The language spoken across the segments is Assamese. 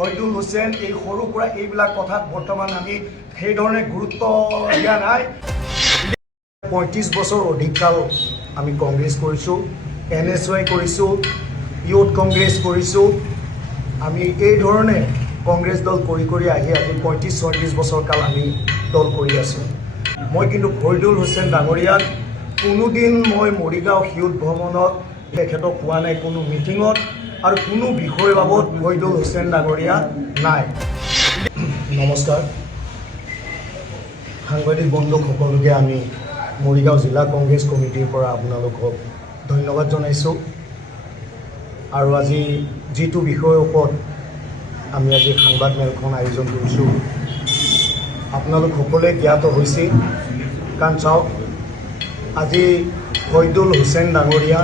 ফয়দুল হুছেইন এই সৰু পৰা এইবিলাক কথাত বৰ্তমান আমি সেই ধৰণে গুৰুত্ব দিয়া নাই। ৩৫ বছৰ অধিক কাল আমি কংগ্ৰেছ কৰিছোঁ, NSY কৰিছোঁ, ইউথ কংগ্ৰেছ কৰিছোঁ। আমি এই ধৰণে কংগ্ৰেছ দল কৰি আহি আজি ৩৫-৩৬ বছৰ কাল আমি দল কৰি আছোঁ। মই কিন্তু ফয়দুল হুছেইন ডাঙৰীয়াক কোনোদিন মই মৰিগাঁও সিউত ভ্ৰমণত তেখেতক পোৱা নাই, কোনো মিটিঙত আৰু কোনো বিষয় বাবদ ফয়দুল হুছেইন ডাঙৰীয়া নাই। নমস্কাৰ, সাংবাদিক বন্ধু সকলোকে আমি মৰিগাঁও জিলা কংগ্ৰেছ কমিটিৰ পৰা আপোনালোকক ধন্যবাদ জনাইছোঁ। আৰু আজি যিটো বিষয়ৰ ওপৰত আমি আজি সংবাদ মেলখন আয়োজন কৰিছোঁ আপোনালোক সকলোৱে জ্ঞাত হৈছে। কাৰণ চাওক, আজি ফয়দুল হুছেইন ডাঙৰীয়া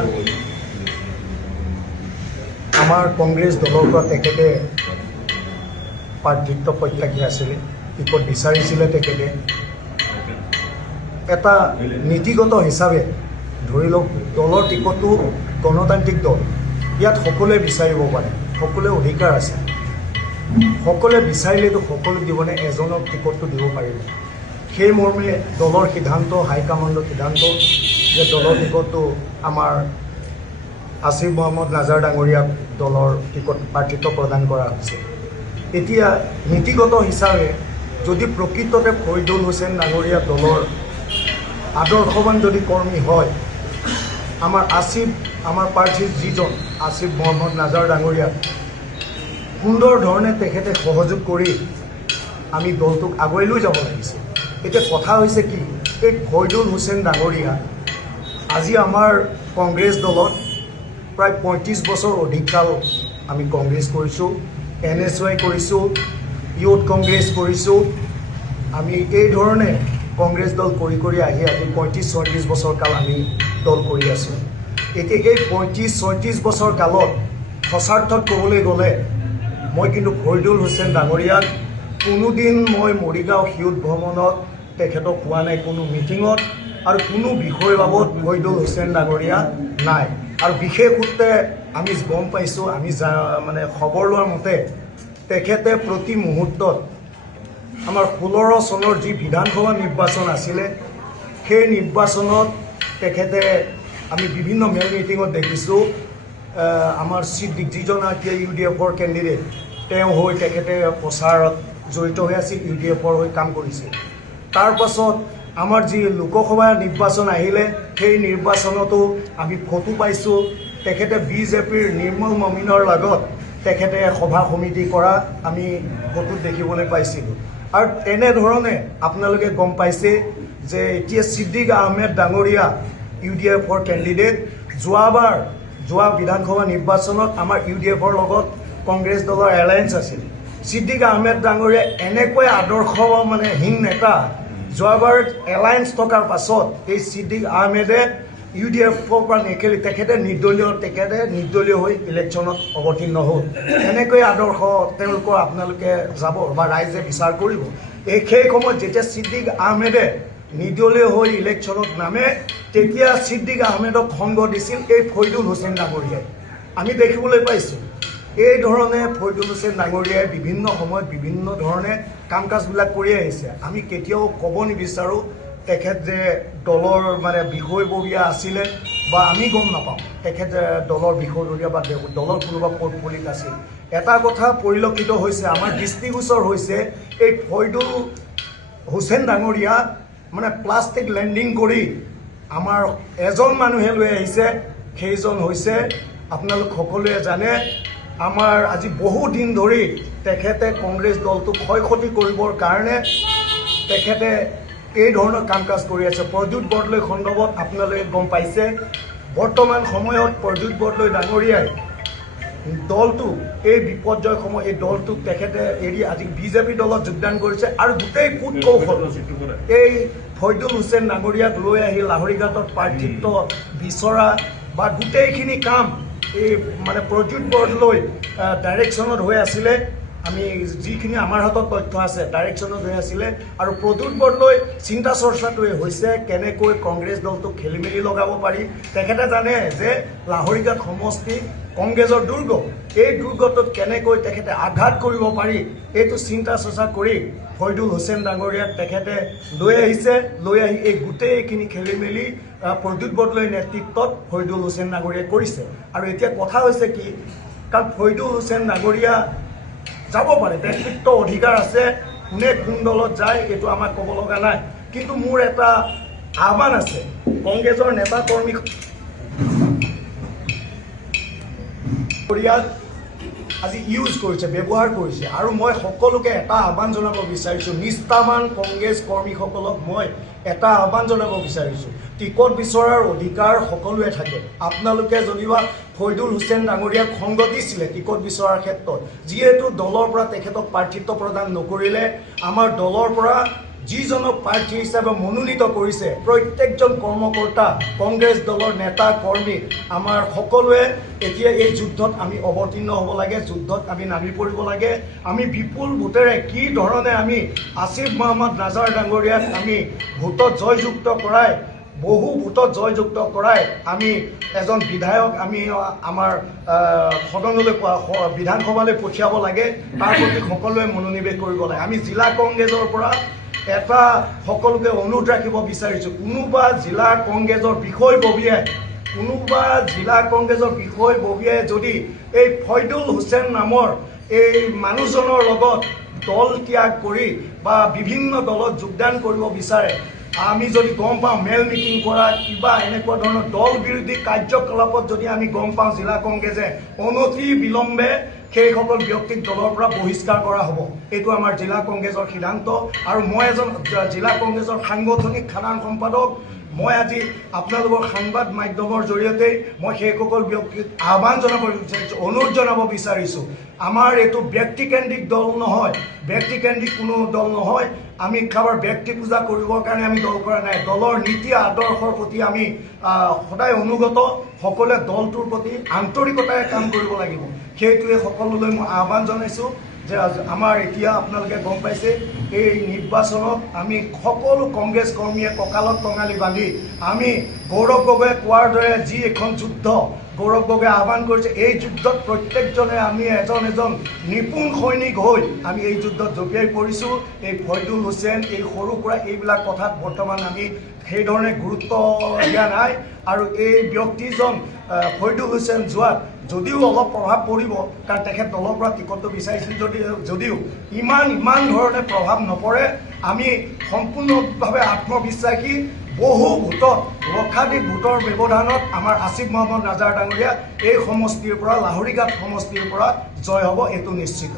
আমাৰ কংগ্ৰেছ দলৰ পৰা তেখেতে প্ৰাৰ্থিত্ব প্ৰত্যাশী আছিলে, টিকট বিচাৰিছিলে। তেখেতে এটা নীতিগত হিচাপে ধৰি লওক, দলৰ টিকটটো গণতান্ত্ৰিক দল, ইয়াত সকলোৱে বিচাৰিব পাৰে, সকলোৱে অধিকাৰ আছে। সকলোৱে বিচাৰিলেতো সকলোক দিবনে, এজনক টিকটটো দিব পাৰিব। সেই মৰ্মে দলৰ সিদ্ধান্ত, হাইকমাণ্ডৰ সিদ্ধান্ত যে দলৰ টিকটটো আমাৰ আসিফ মহম্মদ নাজাৰ ডাঙৰীয়াক দলৰ টিকট প্ৰাৰ্থিত্ব প্ৰদান কৰা হৈছে। এতিয়া নীতিগত হিচাপে যদি প্ৰকৃততে ফয়দুল হুছেইন ডাঙৰীয়া দলৰ আদৰ্শৱান যদি কৰ্মী হয়, আমাৰ প্ৰাৰ্থী যিজন আসিফ মহম্মদ নাজাৰ ডাঙৰীয়াক সুন্দৰ ধৰণে তেখেতে সহযোগ কৰি আমি দলটোক আগুৱাই লৈ যাব লাগিছে। এতিয়া কথা হৈছে কি, এই ফয়দুল হুছেইন ডাঙৰীয়া আজি আমাৰ কংগ্ৰেছ দলত প্ৰায় ৩৫ বছৰ অধিক কাল আমি কংগ্ৰেছ কৰিছোঁ, NSY কৰিছোঁ, ইউথ কংগ্ৰেছ কৰিছোঁ। আমি এই ধৰণে কংগ্ৰেছ দল কৰি আহি আজি ৩৫-৩৬ বছৰ কাল আমি দল কৰি আছোঁ। এতিয়া এই ৩৫-৩৬ বছৰ কালত সঁচাৰ্থত ক'বলৈ গ'লে মই কিন্তু ফয়দুল হুছেইন ডাঙৰীয়াক কোনোদিন মই মৰিগাঁও সিউত ভ্ৰমণত তেখেতক পোৱা নাই, কোনো মিটিঙত আৰু কোনো বিষয় বাবদ ফয়দুল হুছেইন ডাঙৰীয়া নাই। আৰু বিশেষ সূত্ৰে আমি গম পাইছোঁ, আমি মানে খবৰ লোৱাৰ মতে তেখেতে প্ৰতি মুহূৰ্তত আমাৰ 16 চনৰ যি বিধানসভা নিৰ্বাচন আছিলে, সেই নিৰ্বাচনত তেখেতে আমি বিভিন্ন মেল মিটিঙত দেখিছোঁ আমাৰ ছিদ্দিক যিজন UDFৰ কেণ্ডিডেট, তেওঁ হৈ তেখেতে প্ৰচাৰত জড়িত হৈ আছিল, UDFৰ হৈ কাম কৰিছিল। তাৰ পাছত আমাৰ যি লোকসভা নিৰ্বাচন আহিলে, সেই নিৰ্বাচনতো আমি ফটো পাইছোঁ তেখেতে BJPৰ নিৰ্মল মমিনৰ লগত তেখেতে সভা সমিতি কৰা আমি ফটোত দেখিবলৈ পাইছিলোঁ। আৰু তেনেধৰণে আপোনালোকে গম পাইছে যে এতিয়া ছিদ্দিক আহমেদ ডাঙৰীয়া UDFৰ কেণ্ডিডেট, যোৱা বিধানসভা নিৰ্বাচনত আমাৰ UDFৰ লগত কংগ্ৰেছ দলৰ এলায়েন্স আছিল। ছিদ্দিক আহমেদ ডাঙৰীয়া এনেকৈ আদৰ্শ মানে হীন নেতা, যোৱাবাৰ এলায়েন্স থকাৰ পাছত এই ছিদ্দিক আহমেদে UDFৰ পৰা নেখেলি তেখেতে নিৰ্দলীয় হৈ ইলেকশ্যনত অৱতীৰ্ণ হ'ল। এনেকৈ আদৰ্শ তেওঁলোকৰ আপোনালোকে যাব বা ৰাইজে বিচাৰ কৰিব। সেই সময়ত যেতিয়া ছিদ্দিক আহমেদে নিৰ্দলীয় হৈ ইলেকশ্যনত নামে, তেতিয়া ছিদ্দিক আহমেদক সংগ দিছিল এই ফয়দুল হুছেইন ডাঙৰীয়াই। আমি দেখিবলৈ পাইছোঁ এই ধৰণে ফয়দুল হুছেইন ডাঙৰীয়াই বিভিন্ন সময়ত বিভিন্ন ধৰণে কাম কাজবিলাক কৰি আহিছে। আমি কেতিয়াও ক'ব নিবিচাৰোঁ তেখেত যে দলৰ মানে বিষয়ববীয়া আছিলে বা আমি গম নাপাওঁ তেখেত দলৰ বিষয়ববীয়া বা দলৰ কোনোবা পৰ্টফলিঅ'ত আছিল। এটা কথা পৰিলক্ষিত হৈছে, আমাৰ দৃষ্টিগোচৰ হৈছে এই ফয়দুল হুছেইন ডাঙৰীয়া মানে প্লাষ্টিক লেণ্ডিং কৰি আমাৰ এজন মানুহে লৈ আহিছে, সেইজন হৈছে আপোনালোক সকলোৱে জানে, আমাৰ আজি বহুদিন ধৰি তেখেতে কংগ্ৰেছ দলটোক ক্ষয় ক্ষতি কৰিবৰ কাৰণে তেখেতে এই ধৰণৰ কাম কাজ কৰি আছে। প্ৰদ্যুৎ বৰদলৈ সন্দৰ্ভত আপোনালোকে গম পাইছে, বৰ্তমান সময়ত প্ৰদ্যুৎ বৰদলৈ ডাঙৰীয়াই দলটো এই বিপৰ্যয় সময় এই দলটোক তেখেতে এৰি আজি BJP দলত যোগদান কৰিছে। আৰু গোটেই কূট কৌশল এই ফয়দুল হুছেইন ডাঙৰীয়াক লৈ আহি লাহৰীঘাটত প্ৰাৰ্থিত্ব বিচৰা বা গোটেইখিনি কাম এই মানে প্ৰদ্যুৎ বৰদলৈ ডাইৰেকশ্যনত হৈ আছিলে। আমি যিখিনি আমাৰ হাতত তথ্য আছে ডাইৰেকশ্যনত হৈ আছিলে আৰু প্ৰদ্যুৎ বৰদলৈ চিন্তা চৰ্চাটোৱে হৈছে কেনেকৈ কংগ্ৰেছ দলটোক খেলি মেলি লগাব পাৰি। তেখেতে জানে যে লাহৰীঘাট সমষ্টি কংগ্ৰেছৰ দুৰ্গ, এই দুৰ্গটোত কেনেকৈ তেখেতে আঘাত কৰিব পাৰি এইটো চিন্তা চৰ্চা কৰি ফয়দুল হুছেইন ডাঙৰীয়াক তেখেতে লৈ আহিছে। লৈ আহি এই গোটেইখিনি খেলি মেলি প্ৰদ্যুৎ বৰদলৈৰ নেতৃত্বত ফয়দুল হুছেইন ডাঙৰীয়াই কৰিছে। আৰু এতিয়া কথা হৈছে কি, কাৰণ ফয়দুল হুছেইন ডাঙৰীয়া যাব পাৰে, ব্যক্তিত্ব অধিকাৰ আছে, কোনে কোন দলত যায় এইটো আমাক ক'ব লগা নাই। কিন্তু মোৰ এটা আহ্বান আছে, কংগ্ৰেছৰ নেতা কৰ্মী আজি ইউজ কৰিছে, ব্যৱহাৰ কৰিছে। আৰু মই সকলোকে এটা আহ্বান জনাব বিচাৰিছোঁ, নিষ্ঠাৱান কংগ্ৰেছ কৰ্মীসকলক মই এটা আহ্বান জনাব বিচাৰিছোঁ, টিকট বিচৰাৰ অধিকাৰ সকলোৱে থাকে। আপোনালোকে যদিবা ফয়দুল হুছেইন ডাঙৰীয়াক সংগ দিছিলে টিকট বিচৰাৰ ক্ষেত্ৰত, যিহেতু দলৰ পৰা তেখেতক প্ৰাৰ্থিত্ব প্ৰদান নকৰিলে, আমাৰ দলৰ পৰা যিজনক প্ৰাৰ্থী হিচাপে মনোনীত কৰিছে প্ৰত্যেকজন কৰ্মকৰ্তা, কংগ্ৰেছ দলৰ নেতা কৰ্মী, আমাৰ সকলোৱে এতিয়া এই যুদ্ধত আমি অৱতীৰ্ণ হ'ব লাগে, যুদ্ধত আমি নামি পৰিব লাগে। আমি বিপুল ভোটেৰে কি ধৰণে আমি আসিফ মহম্মদ নাজাৰ ডাঙৰীয়াক আমি ভোটত জয়যুক্ত কৰাই, বহু ভোটত জয়যুক্ত কৰাই আমি এজন বিধায়ক আমি আমাৰ সদনলৈ বিধানসভালৈ পঠিয়াব লাগে, তাৰ প্ৰতি সকলোৱে মনোনিৱেশ কৰিব লাগে। আমি জিলা কংগ্ৰেছৰ পৰা এটা সকলোকে অনুৰোধ ৰাখিব বিচাৰিছোঁ, কোনোবা জিলা কংগ্ৰেছৰ বিষয়ববীয়াই যদি এই ফয়দুল হুছেইন নামৰ এই মানুহজনৰ লগত দল ত্যাগ কৰি বা বিভিন্ন দলত যোগদান কৰিব বিচাৰে, আমি যদি গম পাওঁ মেল মিটিং কৰা কিবা এনেকুৱা ধৰণৰ দল বিৰোধী কাৰ্যকলাপত যদি আমি গম পাওঁ জিলা কংগ্ৰেছে, অনতি বিলম্বে সেইসকল ব্যক্তিক দলৰ পৰা বহিষ্কাৰ কৰা হ'ব। এইটো আমাৰ জিলা কংগ্ৰেছৰ সিদ্ধান্ত। আৰু মই এজন জিলা কংগ্ৰেছৰ সাংগঠনিক সাধাৰণ সম্পাদক, মই আজি আপোনালোকৰ সাংবাদ মাধ্যমৰ জৰিয়তে মই সেইসকল ব্যক্তিক আহ্বান জনাব বিচাৰিছোঁ, অনুৰোধ জনাব বিচাৰিছোঁ, আমাৰ এইটো ব্যক্তিকেন্দ্ৰিক দল নহয়, ব্যক্তিকেন্দ্ৰিক কোনো দল নহয়। আমি কাৰোবাৰ ব্যক্তি পূজা কৰিবৰ কাৰণে আমি দল কৰা নাই। দলৰ নীতি আদৰ্শৰ প্ৰতি আমি সদায় অনুগত, সকলোৱে দলটোৰ প্ৰতি আন্তৰিকতাৰে কাম কৰিব লাগিব। সেইটোৱে সকলোলৈ মই আহ্বান জনাইছোঁ যে আমাৰ এতিয়া আপোনালোকে গম পাইছে, এই নিৰ্বাচনত আমি সকলো কংগ্ৰেছ কৰ্মীয়ে কঁকালত টঙালি বান্ধি আমি গৌৰৱ গগৈয়ে কোৱাৰ দৰে যি এখন যুদ্ধ গৌৰৱ গগৈয়ে আহ্বান কৰিছে, এই যুদ্ধত প্ৰত্যেকজনে আমি এজন এজন নিপুণ সৈনিক হৈ আমি এই যুদ্ধত জঁপিয়াই পৰিছোঁ। এই ফয়দুল হুছেইন, এই সৰু সুৰা এইবিলাক কথাত বৰ্তমান আমি সেইধৰণে গুৰুত্ব দিয়া নাই। আৰু এই ব্যক্তিজন ফয়দুল হুছেইন যোৱাত যদিও অলপ প্ৰভাৱ পৰিব, কাৰণ তেখেত দলৰ পৰা টিকটটো বিচাৰিছিল যদিও ইমান ধৰণে প্ৰভাৱ নপৰে। আমি সম্পূৰ্ণভাৱে আত্মবিশ্বাসী, বহু ভোটত লক্ষাধিক ভোটৰ ব্যৱধানত আমাৰ আসিফ মহম্মদ নাজাৰ ডাঙৰীয়া এই সমষ্টিৰ পৰা, লাহৰীঘাট সমষ্টিৰ পৰা জয় হ'ব, এইটো নিশ্চিত।